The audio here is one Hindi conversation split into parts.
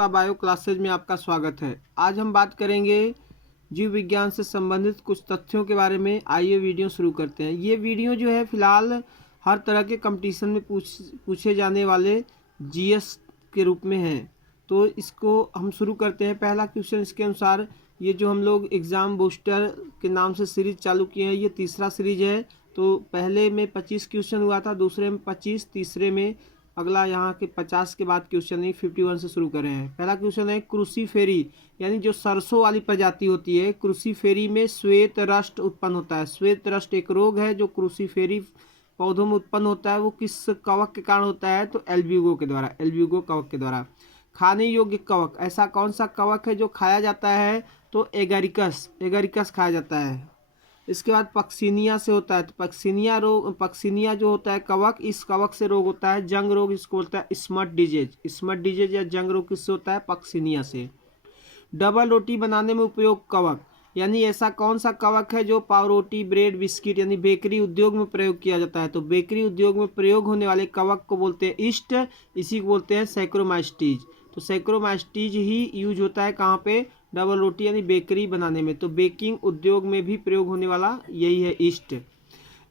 का बायो क्लासेज में आपका स्वागत है। आज हम बात करेंगे जीव विज्ञान से संबंधित कुछ तथ्यों के बारे में। आइए वीडियो शुरू करते हैं। ये वीडियो जो है फिलहाल हर तरह के कंपटीशन में पूछे जाने वाले जीएस के रूप में है, तो इसको हम शुरू करते हैं। पहला क्वेश्चन इसके अनुसार, ये जो हम लोग एग्ज़ाम बूस्टर के नाम से सीरीज चालू किए हैं, ये तीसरा सीरीज है। तो पहले में 25 क्वेश्चन हुआ था, दूसरे में 25, तीसरे में अगला यहाँ के 50 के बाद क्वेश्चन नहीं 51 से शुरू कर रहे हैं। पहला क्वेश्चन है क्रूसीफेरी, यानी जो सरसों वाली प्रजाति होती है, क्रूसीफेरी में श्वेत रस्ट उत्पन्न होता है। श्वेत रस्ट एक रोग है जो क्रूसीफेरी पौधों में उत्पन्न होता है। वो किस कवक के कारण होता है? तो एल्ब्यूगो के द्वारा, एल्ब्यूगो कवक के द्वारा। खाने योग्य कवक, ऐसा कौन सा कवक है जो खाया जाता है? तो एगारिकस, एगारिकस खाया जाता है। इसके बाद पक्सिनिया से होता है। तो पक्सिनिया रोग, पक्सिनिया जो होता है कवक, इस कवक से रोग होता है जंग रोग, इसको बोलता है स्मट डिजीज। स्मट डिजीज या जंग रोग किससे होता है? पक्सिनिया से। डबल रोटी बनाने में उपयोग कवक, यानी ऐसा कौन सा कवक है जो पावरोटी, ब्रेड, बिस्किट यानी बेकरी उद्योग में प्रयोग किया जाता है? तो बेकरी उद्योग में प्रयोग होने वाले कवक को बोलते हैं ईस्ट, इसी को बोलते हैं सैक्रोमाइस्टीज। तो सैक्रोमाइस्टीज ही यूज होता है कहाँ पे? डबल रोटी यानी बेकरी बनाने में। तो बेकिंग उद्योग में भी प्रयोग होने वाला यही है ईस्ट।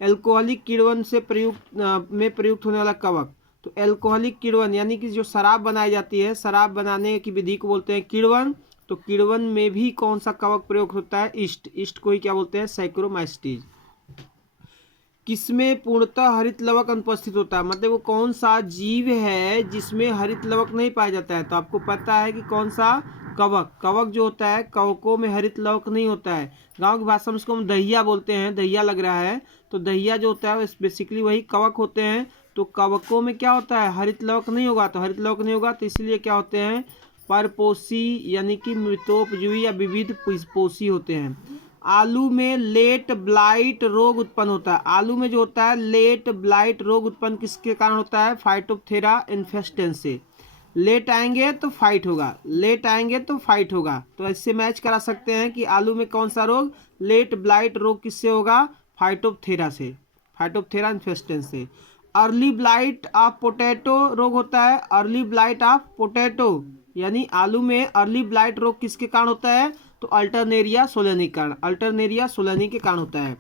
एल्कोहलिक किण्वन से प्रयुक्त होने वाला कवक, तो एल्कोहलिक किण्वन यानी कि जो शराब बनाई जाती है, शराब बनाने की विधि को बोलते हैं किण्वन। तो किण्वन में भी कौन सा कवक प्रयोग होता है? ईस्ट, ईस्ट को ही क्या बोलते हैं? सैक्रोमाइस्टीज। किसमें पूर्णतः हरित लवक अनुपस्थित होता है? मतलब वो कौन सा जीव है जिसमें हरित लवक नहीं पाया जाता है? तो आपको पता है कि कौन सा? कवक। कवक जो होता है, कवकों में हरित लवक नहीं होता है। गांव की भाषा में उसको हम दहिया बोलते हैं, दहिया लग रहा है। तो दहिया जो होता है बेसिकली वही कवक होते हैं। तो कवकों में क्या होता है? हरित लवक नहीं होगा। तो हरित लवक नहीं होगा तो इसलिए क्या होते हैं? परपोषी यानी कि मृतोपजीवी या विविध पोषी होते हैं। आलू में लेट ब्लाइट रोग उत्पन्न होता है। आलू में जो होता है लेट ब्लाइट रोग उत्पन्न किसके कारण होता है? फाइटोप्थेरा इन्फेस्टेंस से। लेट आएंगे तो फाइट होगा, लेट आएंगे तो फाइट होगा। तो ऐसे मैच करा सकते हैं कि आलू में कौन सा रोग? लेट ब्लाइट रोग किससे होगा? फाइटोप्थेरा से, फाइटोप्थेरा इन्फेस्टेंस से। अर्ली ब्लाइट ऑफ पोटैटो रोग होता है। अर्ली ब्लाइट ऑफ पोटैटो यानी आलू में अर्ली ब्लाइट रोग किसके कारण होता है? तो अल्टरनेरिया सोलेनी के कारण, अल्टरनेरिया सोलेनी के कारण होता है।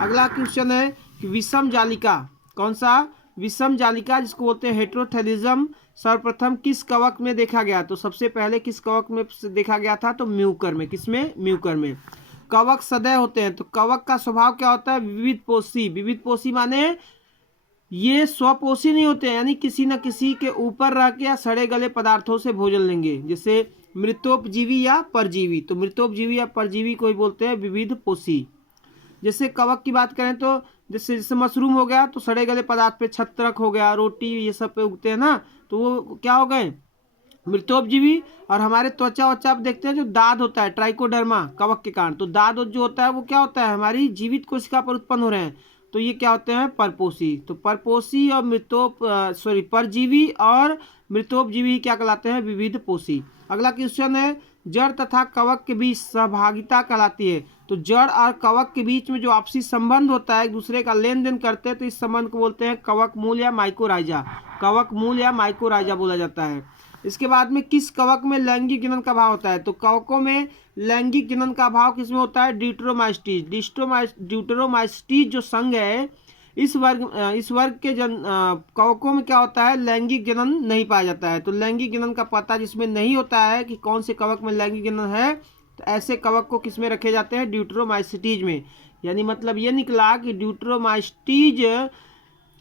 अगला क्वेश्चन है कि विषम जालिका, कौन सा? विषम जालिका जिसको बोलते हैं हेट्रोथेलिज्म, सर्वप्रथम किस कवक में देखा गया? तो सबसे पहले किस कवक में देखा गया था? तो म्यूकर में। किसमें? म्यूकर में। कवक सदैव होते हैं। तो कवक का स्वभाव क्या होता है? विविध पोषी। विविध पोषी माने ये स्वपोषी नहीं होते हैं, यानी किसी न किसी के ऊपर रह के या सड़े गले पदार्थों से भोजन लेंगे, जैसे मृतोपजीवी या परजीवी। तो मृतोपजीवी या परजीवी को ही बोलते हैं विविध पोषी। जैसे कवक की बात करें तो जैसे मशरूम हो गया तो सड़े गले पदार्थ पे, छत्रक हो गया, रोटी, ये सब पे उगते हैं ना, तो वो क्या हो गए? मृतोपजीवी। और हमारे त्वचा वचा आप देखते हैं जो दाद होता है ट्राइकोडर्मा कवक के कारण, तो दाद जो होता है वो क्या होता है? हमारी जीवित कोशिका पर उत्पन्न हो रहे हैं, तो ये क्या होते हैं? परपोषी। तो परपोषी और परजीवी और मृतोपजीवी क्या कहलाते हैं? विविध पोषी। अगला क्वेश्चन है जड़ तथा कवक के बीच सहभागिता कहलाती है। तो जड़ और कवक के बीच में जो आपसी संबंध होता है, एक दूसरे का लेन देन करते हैं, तो इस संबंध को बोलते हैं कवक मूल या माइकोराइजा। कवक मूल या माइकोराइजा बोला जाता है। इसके बाद में किस कवक में लैंगिक जनन का भाव होता है? तो कवकों में लैंगिक जनन का भाव किसमें होता है? ड्यूटेरोमाइस्टीज। ड्यूटेरोमाइस्टीज जो संघ है, इस वर्ग के कवकों में क्या होता है? लैंगिक जनन नहीं पाया जाता है। तो लैंगिक जनन का पता जिसमें नहीं होता है कि कौन से कवक में लैंगिक जनन है, तो ऐसे कवक को किसमें रखे जाते हैं? ड्यूटेरोमाइस्टीज में। यानी मतलब ये निकला कि ड्यूटेरोमाइस्टीज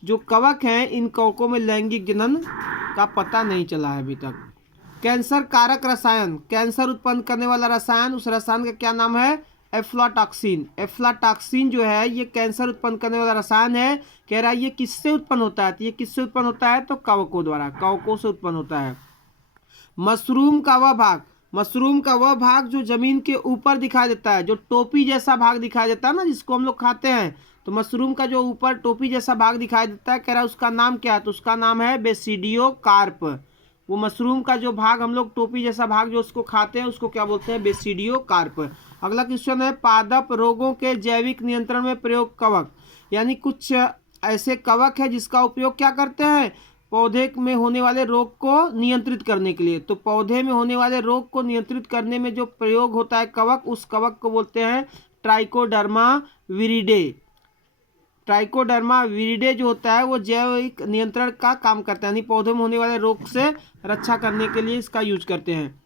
जो कवक हैं, इन कवकों में लैंगिक जनन का पता नहीं चला है अभी तक। कैंसर कारक रसायन, कैंसर उत्पन्न करने वाला रसायन, उस रसायन का क्या नाम है? एफ्लाटॉक्सिन। एफ्लाटॉक्सिन जो है ये कैंसर उत्पन्न करने वाला रसायन है। कह रहा है ये किससे उत्पन्न होता है? तो ये किससे उत्पन्न होता है? तो कवकों द्वारा, कवकों से उत्पन्न होता है। मशरूम का वह भाग, मशरूम का वह भाग जो जमीन के ऊपर दिखाई देता है, जो टोपी जैसा भाग दिखाई देता है ना, जिसको हम लोग खाते हैं, तो मशरूम का जो ऊपर टोपी जैसा भाग दिखाई देता है, कह रहा है उसका नाम क्या है? तो उसका नाम है बेसिडियोकार्प। वो मशरूम का जो भाग हम लोग टोपी जैसा भाग जो उसको खाते हैं, उसको क्या बोलते हैं? बेसिडियोकार्प। अगला क्वेश्चन है पादप रोगों के जैविक नियंत्रण में प्रयोग कवक, यानी कुछ ऐसे कवक है जिसका उपयोग क्या करते हैं? पौधे में होने वाले रोग को नियंत्रित करने के लिए। तो पौधे में होने वाले रोग को नियंत्रित करने में जो प्रयोग होता है कवक, उस कवक को बोलते हैं ट्राइकोडर्मा विरिडे। ट्राइकोडर्मा विरिडे जो होता है वो जैविक नियंत्रण का काम करता है, यानी पौधों में होने वाले रोग से रक्षा करने के लिए इसका यूज करते हैं।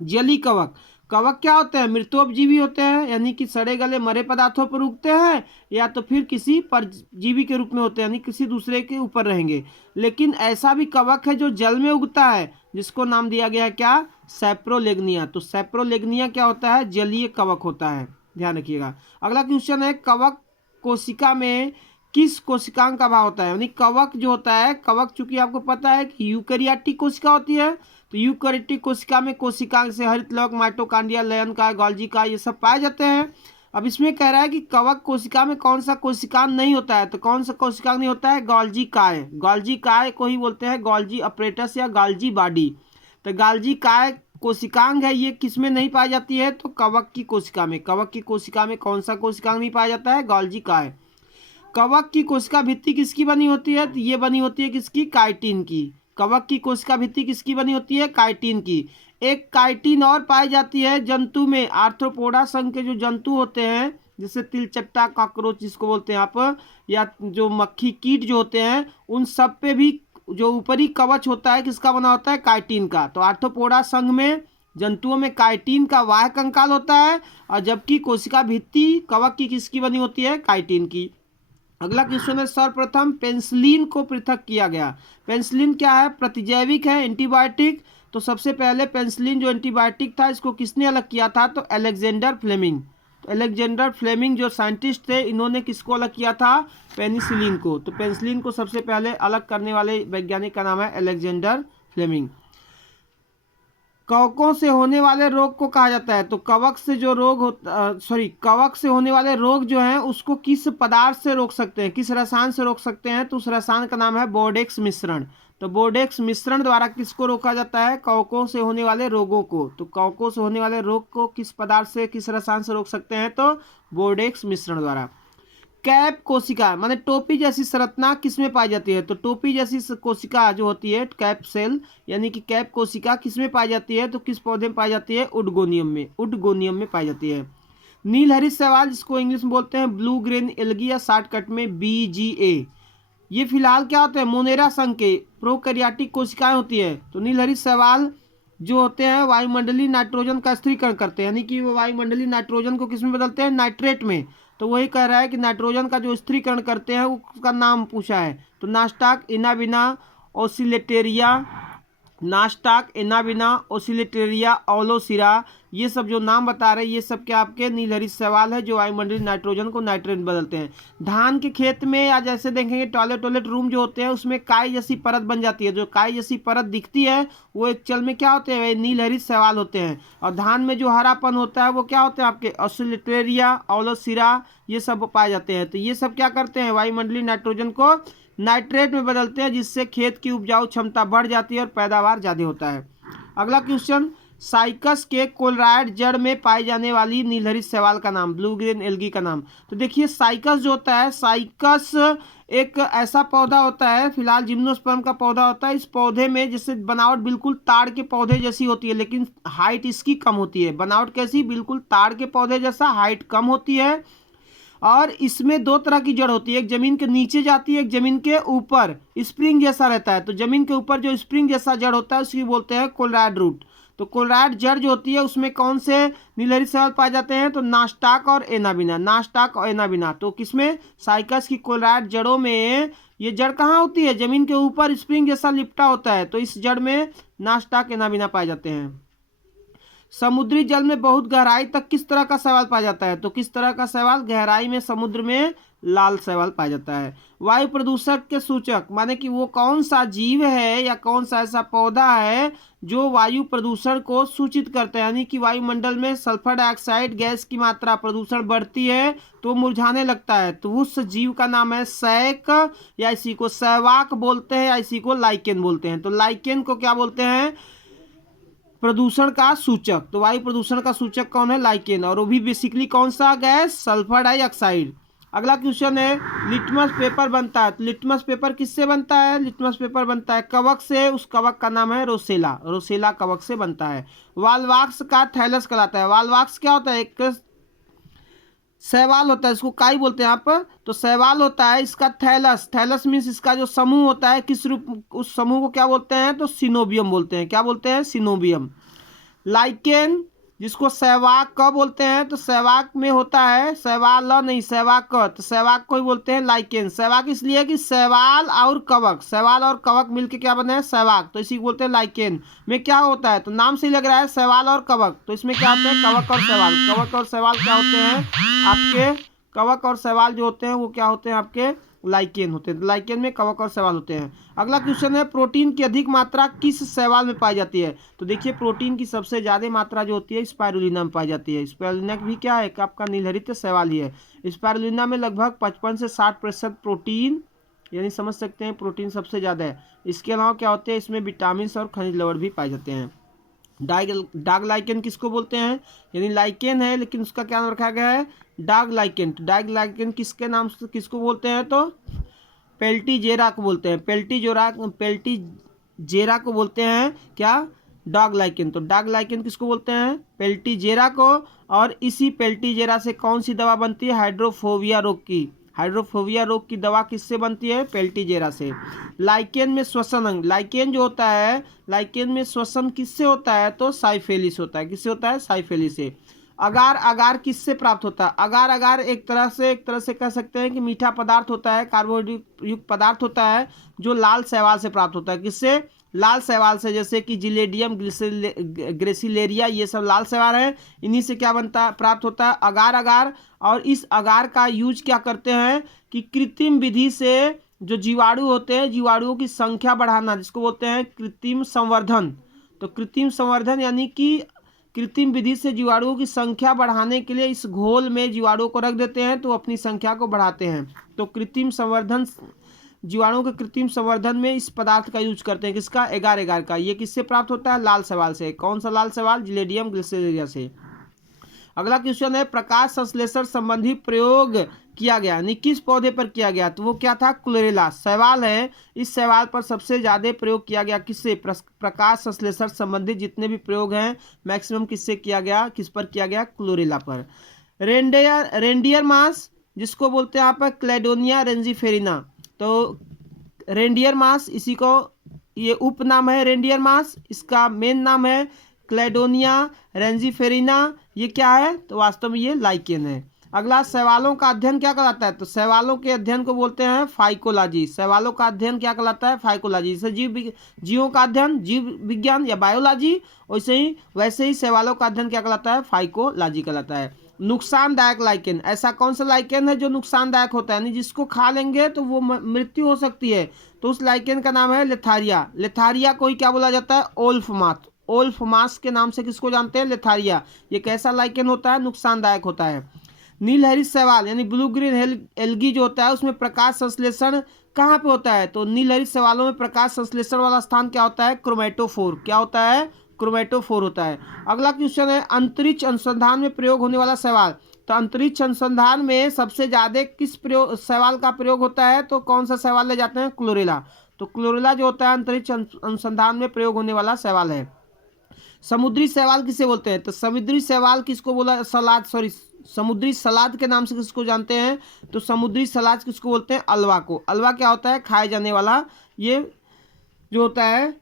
जली कवक, कवक क्या होते हैं? मृतोपजीवी होते हैं, यानी कि सड़े गले मरे पदार्थों पर उगते हैं या तो फिर किसी परजीवी के रूप में होते हैं, यानी किसी दूसरे के ऊपर रहेंगे। लेकिन ऐसा भी कवक है जो जल में उगता है, जिसको नाम दिया गया है क्या? सैप्रोलेग्निया। तो सैप्रोलेग्निया क्या होता है? जलीय कवक होता है, ध्यान रखिएगा। अगला क्वेश्चन है, कवक कोशिका में किस कोशिकांग का अभाव होता है? यानी कवक जो होता है, कवक चूंकि आपको पता है कि यूकैरियोटिक कोशिका होती है, तो यूकैरियोटिक कोशिका में कोशिकांग से हरित लवक, माइटोकॉन्ड्रिया, लयन का, गोल्जी का, ये सब पाए जाते हैं। अब इसमें कह रहा है कि कवक कोशिका में कौन सा कोशिकांग नहीं होता है, तो कौन सा कोशिकांग नहीं होता है? गोल्जी काय। गोल्जी काय को ही बोलते हैं गोल्जी अपरेटस या गोल्जी बॉडी। तो गोल्जी काय कोशिकांग है, ये किस में नहीं पाई जाती है? तो कवक की कोशिका में। कवक की कोशिका में कौन सा कोशिकांग नहीं पाया जाता है? गोल्जी काय। कवक की कोशिका भित्ति किसकी बनी होती है? तो ये बनी होती है किसकी? काइटिन की। कवक की कोशिका भित्ति किसकी बनी होती है? काइटिन की। एक काइटिन और पाई जाती है जंतु में, आर्थ्रोपोडा संघ के जो जंतु होते हैं, जैसे तिलचट्टा, कॉकरोच जिसको बोलते हैं आप, या जो मक्खी कीट जो होते हैं, उन सब पे भी जो ऊपरी कवच होता है किसका बना होता है? काइटिन का। तो आर्थ्रोपोडा संघ में जंतुओं में काइटिन का वाहक कंकाल होता है, और जबकि कोशिका भित्ति कवक की किसकी बनी होती है? काइटिन की। अगला क्वेश्चन है, सर्वप्रथम पेनिसिलिन को पृथक किया गया। पेनिसिलिन क्या है? प्रतिजैविक है, एंटीबायोटिक। तो सबसे पहले पेनिसिलिन जो एंटीबायोटिक था, इसको किसने अलग किया था? तो अलेक्जेंडर फ्लेमिंग। तो अलेक्जेंडर फ्लेमिंग जो साइंटिस्ट थे, इन्होंने किसको अलग किया था? पेनिसिलिन को। तो पेनिसिलिन को सबसे पहले अलग करने वाले वैज्ञानिक का नाम है अलेक्जेंडर फ्लेमिंग। कवकों से होने वाले रोग को कहा जाता है, तो कवक से जो रोग कवक से होने वाले रोग जो हैं उसको किस पदार्थ से रोक सकते हैं, किस रसायन से रोक सकते हैं? तो उस रसायन का नाम है बोर्डेक्स मिश्रण। तो बोर्डेक्स मिश्रण द्वारा किसको रोका जाता है? कवकों से होने वाले रोगों को। तो कवकों से होने वाले रोग को किस पदार्थ से, किस रसायन से रोक सकते हैं? तो बोर्डेक्स मिश्रण द्वारा। कैप कोशिका माने टोपी जैसी संरचना किसमें पाई जाती है? तो टोपी जैसी कोशिका जो होती है, कैप सेल, यानी कि कैप कोशिका किसमें पाई जाती है? तो किस पौधे में पाई जाती है? उडगोनियम में। उडगोनियम में पाई जाती है। नीलहरित शैवाल, जिसको इंग्लिश में बोलते हैं ब्लू ग्रेन एल्गी या शॉर्टकट में BGA, ये फिलहाल क्या होते हैं? मोनेरा संघ के प्रोकैरियोटिक कोशिकाएं होती है। तो नीलहरित शैवाल जो होते हैं वायुमंडलीय नाइट्रोजन का स्थिरीकरण करते हैं, यानी कि वो वायुमंडलीय नाइट्रोजन को किसमें बदलते हैं? नाइट्रेट में। तो वही कह रहा है कि नाइट्रोजन का जो स्थिरीकरण करते हैं उसका नाम पूछा है। तो नास्टाक, इनाबिना, ओसिलेटेरिया, नास्टाक, इनाबिना, ओसिलेटेरिया, ओलोसिरा, ये सब जो नाम बता रहे हैं, ये सब क्या आपके नीलहरित शैवाल है जो वायुमंडलीय नाइट्रोजन को नाइट्रेट बदलते हैं। धान के खेत में या जैसे देखेंगे टॉयलेट रूम जो होते हैं, उसमें काई जैसी परत बन जाती है। जो काई जैसी परत दिखती है वो एक चल में क्या होते हैं? नीलहरित शैवाल होते हैं। और धान में जो हरापन होता है वो क्या होते हैं? आपके ओसिलेटेरिया, ओलोसिरा, ये सब पाए जाते हैं। तो ये सब क्या करते हैं? वायुमंडलीय नाइट्रोजन को नाइट्रेट में बदलते हैं, जिससे खेत की उपजाऊ क्षमता बढ़ जाती है और पैदावार ज़्यादा होता है। अगला क्वेश्चन, साइकस के कोलराइड जड़ में पाई जाने वाली नीलहरित शैवाल का नाम, ब्लू ग्रेन एल्गी का नाम। तो देखिए साइकस जो होता है, साइकस एक ऐसा पौधा होता है, फिलहाल जिम्नोस्पर्म का पौधा होता है। इस पौधे में जैसे बनावट बिल्कुल ताड़ के पौधे जैसी होती है, लेकिन हाइट इसकी कम होती है। बनावट कैसी? बिल्कुल ताड़ के पौधे जैसा, हाइट कम होती है। और इसमें दो तरह की जड़ होती है, एक जमीन के नीचे जाती है, एक जमीन के ऊपर स्प्रिंग जैसा रहता है। तो जमीन के ऊपर जो स्प्रिंग जैसा जड़ होता है उसकी बोलते हैं कोलराइड रूट। तो कोलराइड जड़ जो होती है उसमें कौन से नीलहरित शैवाल पाए जाते हैं? तो नास्टाक और एनाबिना। नास्टाक और एनाबिना। तो किसमें? साइकस की कोलराइड जड़ों में। ये जड़ कहाँ होती है? जमीन के ऊपर स्प्रिंग जैसा लिपटा होता है। तो इस जड़ में नास्टाक, एनाबिना पाए जाते हैं। समुद्री जल में बहुत गहराई तक किस तरह का शैवाल पाया जाता है? तो किस तरह का शैवाल? गहराई में समुद्र में लाल शैवाल पाया जाता है। वायु प्रदूषण के सूचक माने कि वो कौन सा जीव है या कौन सा ऐसा पौधा है जो वायु प्रदूषण को सूचित करता है, यानी कि वायुमंडल में सल्फर डाइऑक्साइड गैस की मात्रा प्रदूषण बढ़ती है तो मुरझाने लगता है। तो उस जीव का नाम है सैक, या इसी को सैवाक बोलते हैं, या इसी को लाइकेन बोलते हैं। तो लाइकेन को क्या बोलते हैं? प्रदूषण का सूचक। तो वायु प्रदूषण का सूचक कौन है? लाइकेन। और वो भी बेसिकली कौन सा गैस? Sulphur dioxide. अगला क्वेश्चन है लिटमस पेपर बनता है, तो लिटमस पेपर किससे बनता है? लिटमस पेपर बनता है कवक से, उस कवक का नाम है रोसेला, रोसेला कवक से बनता है। वाल्वाक्स का थैलस कहलाता है। वाल्वाक्स क्या होता है? एक शैवाल होता है, इसको काई बोलते हैं यहाँ पर, तो शैवाल होता है, इसका थैलस, थैलस मीन्स इसका जो समूह होता है, किस रूप, उस समूह को क्या बोलते हैं? तो सिनोबियम बोलते हैं। क्या बोलते हैं? सिनोबियम। लाइकेन जिसको सहवाग क बोलते हैं, तो सहवाग में होता है, सहवाल नहीं, सहवाग क, तो सहवाग को ही बोलते हैं लाइकेन। सहवाग इसलिए कि सहवाल और कवक, सहवाल और कवक मिलके क्या बने हैं? सहवाग, तो इसी को बोलते हैं लाइकेन। में क्या होता है? तो नाम से ही लग रहा है सहवाल और कवक, तो इसमें क्या होते हैं? कवक और सहवाल। कवक और सहवाल क्या होते हैं आपके? कवक और सहवाल जो होते हैं वो क्या होते हैं आपके? लाइकेन होते हैं। लाइकेन में कवक और शैवाल होते हैं। अगला क्वेश्चन है प्रोटीन की अधिक मात्रा किस शैवाल में पाई जाती है? तो देखिए प्रोटीन की सबसे ज्यादा मात्रा जो होती है स्पाइरुलिना में पाई जाती है। स्पाइरुलिना भी क्या है? आपका नीलहरित शैवाल ही है। स्पाइरुलिना में लगभग 55 से 60% प्रोटीन, यानी समझ सकते हैं प्रोटीन सबसे ज्यादा है। इसके अलावा क्या होते हैं? इसमें विटामिन और खनिज लवण भी पाए जाते हैं। डाग लाइकेन किसको बोलते हैं? यानी लाइकेन है लेकिन उसका क्या नाम रखा गया है? डाग लाइकेन। तो डाग लाइकेन किसके नाम से किसको बोलते हैं? तो पेल्टीजेरा को बोलते हैं। पेल्टीजेरा को बोलते हैं क्या? Dog lichen. तो डॉग लाइकेन किसको बोलते हैं? पेल्टीजेरा को। और इसी पेल्टीजेरा से कौन सी दवा बनती है? हाइड्रोफोबिया रोग की। हाइड्रोफोबिया रोग की दवा किससे बनती है? पेल्टीजेरा से। लाइकेन में श्वसन अंग, लाइकेन जो होता है, लाइकेन में श्वसन किससे होता है? तो साइफेलिस होता है। किससे होता है? साइफेलिस से। अगार, अगार किससे प्राप्त होता है? अगार, अगार एक तरह से कह सकते हैं कि मीठा पदार्थ होता है, कार्बोहाइड्रेट युक्त पदार्थ होता है, जो लाल शैवाल से प्राप्त होता है। किससे? लाल शैवाल से, जैसे कि जिलेडियम ग्रेसिलेरिया, ये सब लाल शैवाल है, इन्हीं से क्या बनता प्राप्त होता है? अगार। अगार, और इस अगार का यूज क्या करते हैं कि कृत्रिम विधि से जो जीवाणु होते हैं, जीवाणुओं की संख्या बढ़ाना, जिसको बोलते हैं कृत्रिम संवर्धन। तो कृत्रिम संवर्धन यानी कि कृत्रिम विधि से जीवाणुओं की संख्या बढ़ाने के लिए इस घोल में जीवाणुओं को रख देते हैं तो अपनी संख्या को बढ़ाते हैं। तो कृत्रिम संवर्धन, जीवाणुओं के कृत्रिम संवर्धन में इस पदार्थ का यूज करते हैं। किसका? एगार एगार का। ये किससे प्राप्त होता है? लाल शैवाल से। कौन सा लाल शैवाल? जिलेडियम ग्लिसरीरिया से। अगला क्वेश्चन है प्रकाश संश्लेषण संबंधी प्रयोग किया गया, यानी किस पौधे पर किया गया? तो वो क्या था? क्लोरेला शैवाल है। इस शैवाल पर सबसे ज्यादा प्रयोग किया गया। किससे? प्रकाश संश्लेषण संबंधी जितने भी प्रयोग हैं मैक्सिमम किससे किया गया? किस पर किया गया? क्लोरेला पर। रेंडियर मास जिसको बोलते हैं यहाँ पर क्लेडोनिया रेंजिफेरिना, तो रेंडियर मास, इसी को ये उपनाम है रेंडियर मास, इसका मेन नाम है क्लेडोनिया रेंजिफेरिना। ये क्या है? तो वास्तव में ये लाइकेन है। अगला शैवालों का अध्ययन क्या कहलाता है? तो शैवालों के अध्ययन को बोलते हैं फाइकोलॉजी। शैवालों का अध्ययन क्या कहलाता है? फाइकोलॉजी। जैसे जीवों का अध्ययन जीव विज्ञान या बायोलॉजी, वैसे ही शैवालों का अध्ययन क्या कहलाता है? फाइकोलॉजी कहलाता है। नुकसानदायक लाइकेन, ऐसा कौन सा लाइकेन है जो नुकसानदायक होता है, यानी जिसको खा लेंगे तो वो मृत्यु हो सकती है? तो उस लाइकेन का नाम है लेथारिया। लेथारिया को ही क्या बोला जाता है? ओल्फ माथ। ओल्फ मास के नाम से किसको जानते हैं? लेथारिया। ये कैसा लाइकेन होता है? नुकसानदायक होता है। नीलहरित शैवाल यानी ब्लू ग्रीन एल्गी जो होता है उसमें प्रकाश संश्लेषण कहाँ पे होता है? तो नीलहरित शैवालों में प्रकाश संश्लेषण वाला स्थान क्या होता है? क्रोमेटोफोर। क्या होता है? क्रोमेटोफोर होता है। अगला क्वेश्चन है अंतरिक्ष अनुसंधान में प्रयोग होने वाला शैवाल। तो अंतरिक्ष अनुसंधान में सबसे ज्यादा किस शैवाल का प्रयोग होता है? तो कौन सा शैवाल ले जाते हैं? क्लोरेला। तो क्लोरेला जो होता है अंतरिक्ष अनुसंधान में प्रयोग होने वाला शैवाल है। समुद्री शैवाल किसे बोलते हैं? तो समुद्री शैवाल किसको बोला? सलाद, सॉरी, समुद्री सलाद के नाम से किसको जानते हैं? तो समुद्री सलाद किसको बोलते हैं? अलवा को। अलवा क्या होता है? खाए जाने वाला ये जो होता है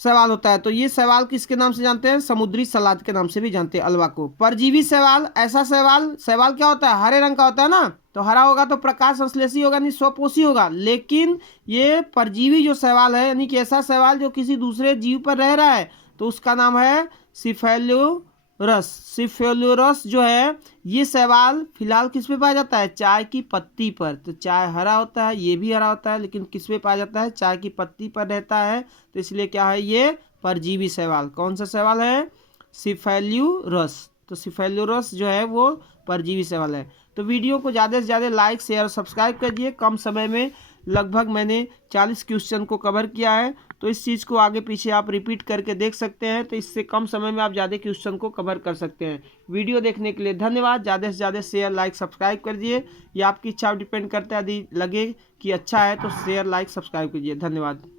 शैवाल होता है। तो ये शैवाल किसके नाम से जानते हैं? समुद्री सलाद के नाम से भी जानते हैं अलवा को। परजीवी शैवाल, ऐसा शैवाल, शैवाल क्या होता है? हरे रंग का होता है ना, तो हरा होगा तो प्रकाश संश्लेषी होगा, नहीं स्वपोषी होगा। लेकिन ये परजीवी जो शैवाल है, यानी कि ऐसा शैवाल जो किसी दूसरे जीव पर रह रहा है, तो उसका नाम है सिफेलोरस। सिफेलोरस जो है ये शैवाल फिलहाल किस पे पाया जाता है? चाय की पत्ती पर। तो चाय हरा होता है, ये भी हरा होता है, लेकिन किस पे पाया जाता है? चाय की पत्ती पर रहता है, तो इसलिए क्या है? ये परजीवी शैवाल। कौन सा शैवाल है? सिफेल्यूरस। तो सिफेल्यूरस जो है वो परजीवी शैवाल है। तो वीडियो को ज़्यादा से ज़्यादा लाइक शेयर और सब्सक्राइब करिए। कम समय में लगभग मैंने 40 क्वेश्चन को कवर किया है। तो इस चीज़ को आगे पीछे आप रिपीट करके देख सकते हैं, तो इससे कम समय में आप ज़्यादा क्वेश्चन को कवर कर सकते हैं। वीडियो देखने के लिए धन्यवाद। ज़्यादा से ज़्यादा शेयर लाइक सब्सक्राइब कर दीजिए। ये आपकी इच्छा डिपेंड करता है, यदि लगे कि अच्छा है तो शेयर लाइक सब्सक्राइब कीजिए। धन्यवाद।